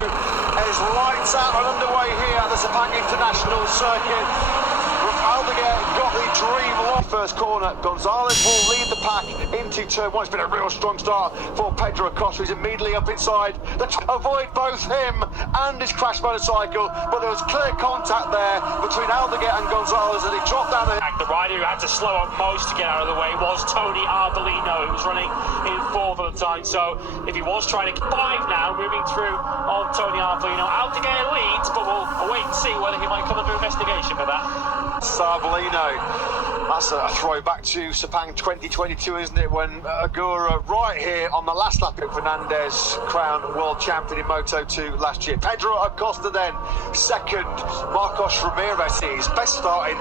Is lights out and underway here at the Sepang International Circuit. Aldeguer got the dream long first corner. Gonzalez will lead the pack into turn one. It's been a real strong start for Pedro Acosta. He's immediately up inside. Avoid both him and his crash motorcycle, but there was clear contact there between Aldeguer and Gonzalez, and he dropped down. The rider who had to slow up most to get out of the way was Tony Arbolino, who was running in fourth at the time. So if he was trying to five now, moving through on Tony Arbolino, Aldeguer leads, but we'll wait and see whether he might come under investigation for that. Arbolino, that's a throwback to Sepang 2022, isn't it? When Agura, right here on the last lap of Fernandez, crowned world champion in Moto 2 last year. Pedro Acosta then second. Marcos Ramirez, his best start in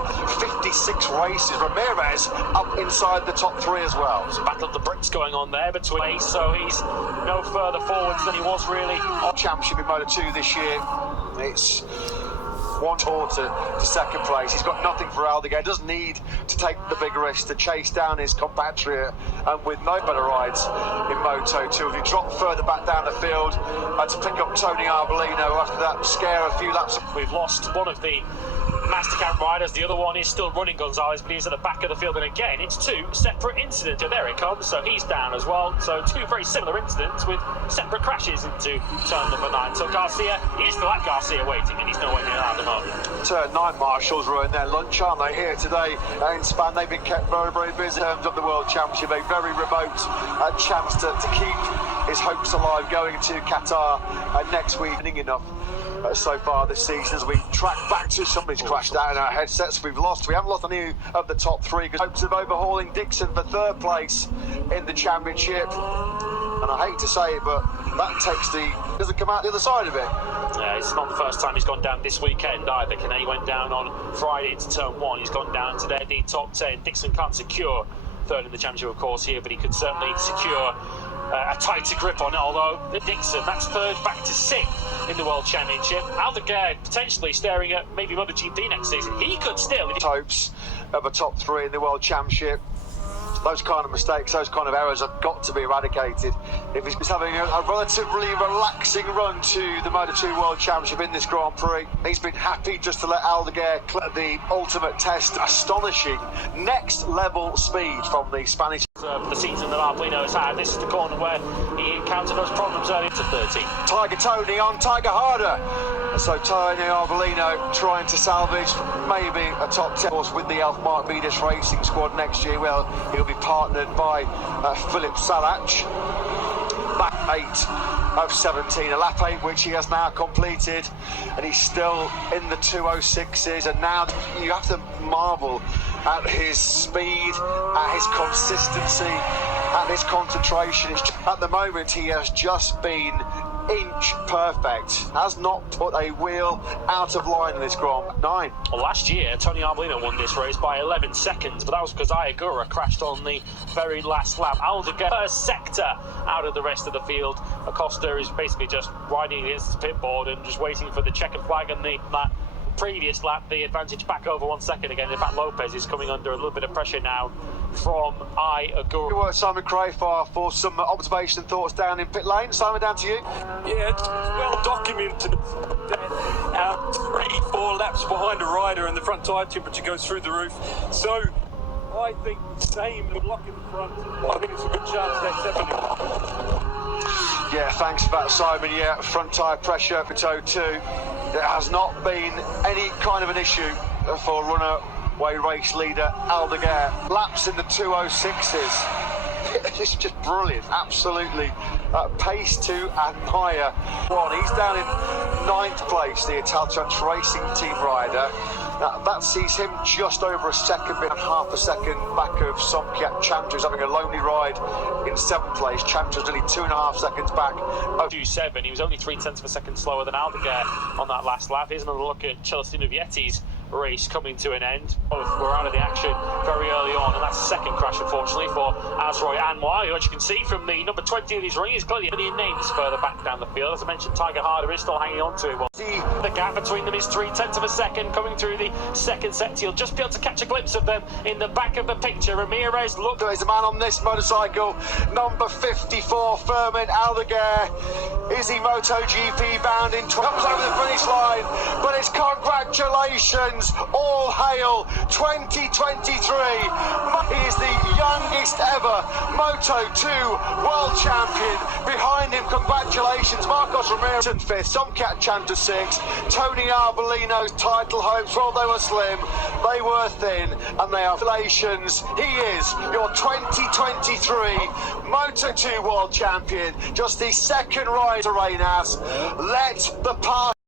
56 races. Ramirez up inside the top three as well. There's a battle of the bricks going on there between, so he's no further forwards than he was really. Championship in Moto 2 this year. It's one tour to second place. He's got nothing for Aldeguer. Doesn't need to take the big risk to chase down his compatriot, and with no better rides in Moto 2. If he dropped further back down the field to pick up Tony Arbolino after that scare a few laps. We've lost one of the Mastercam riders. The other one is still running, Gonzalez, but he's at the back of the field, and again it's two separate incidents. There it comes, so he's down as well. So two very similar incidents with separate crashes into turn number 9. So Garcia, he is still at Garcia waiting, and he's nowhere near that at the moment. Turn 9 marshals were in their lunch, aren't they, here today in Spain? They've been kept very, very busy in terms of the World Championship. A very remote chance to keep his hopes alive going to Qatar next week. Enough so far this season as we track back to somebody's crashed out in our headsets. We haven't lost any of the top three. Hopes of overhauling Dixon for third place in the championship, and I hate to say it, but that doesn't come out the other side of it. Yeah, it's not the first time he's gone down this weekend either. He went down on Friday into turn 1. He's gone down to the top 10. Dixon can't secure third in the championship, of course, here, but he could certainly secure a tighter grip on it, although the Dixon, that's third back to 6th in the World Championship. Aldeguer potentially staring at maybe MotoGP next season. He could still hopes of a top 3 in the World Championship. Those kind of mistakes, those kind of errors have got to be eradicated. If he's having a relatively relaxing run to the Moto2 World Championship in this Grand Prix, he's been happy just to let Aldeguer clear the ultimate test. Astonishing next level speed from the Spanish. The season that Arbolino has had, this is the corner where he encountered those problems early to 30. Tiger Tony on Tiger Harder. So Tony Arbolino trying to salvage maybe a top 10 with the Elfmark Vidas Racing squad next year. Well, he'll be partnered by Philip Salach. Back 8 of 17, a lap 8 which he has now completed, and he's still in the 206s, and now you have to marvel at his speed, at his consistency, at his concentration. At the moment he has just been inch perfect, has not put a wheel out of line in this Grand 9. Well, last year Tony Arbolino won this race by 11 seconds, but that was because Agura crashed on the very last lap. Aldeguer per sector out of the rest of the field. Acosta is basically just riding against his pit board and just waiting for the checkered flag, and that previous lap, the advantage back over 1 second again. In fact, Lopez is coming under a little bit of pressure now from Agura. Simon Cray for some observation and thoughts down in pit lane. Simon, down to you. Yeah, it's well documented. 3-4 laps behind a rider and the front tyre temperature goes through the roof. So I think the same would lock in the front. I think it's a good chance that's happening. Yeah, thanks for that, Simon. Yeah, front tyre pressure for Moto 2. There has not been any kind of an issue for runaway race leader Aldeguer. Laps in the 206s. It's just brilliant, absolutely. Pace to admire. He's down in 9th place, the Italtrans Racing team rider. Now, that sees him just over a second, half a second back of Sumke. Chandra's having a lonely ride in 7th place. Chandra's only 2.5 seconds back. 2.7, he was only 0.3 of a second slower than Aldeguer on that last lap. Here's another look at Celestino Vietti's race coming to an end. Both were out of the action very early on, and that's the second crash, unfortunately, for Azroy and Wai, who, as you can see from the number 20 of these ring, is clearly the names further back down the field. As I mentioned, Tiger Harder is still hanging on to it. Well, the gap between them is 0.3 of a second. Coming through the second sector, you'll just be able to catch a glimpse of them in the back of the picture. Ramirez, look. There's a man on this motorcycle, number 54, Fermin Aldeguer. Is he MotoGP bound in? Comes over the finish line, but it's congratulations, all hail 2023. He is the youngest ever Moto2 world champion. Behind him, congratulations, Marcos Ramirez in 5th, Somcat Chanta 6th, Tony Arbolino's title hopes, well, they were slim, they were thin, and they are congratulations. He is your 2023 Moto2 world champion, just the second rider, Reynas. Let the party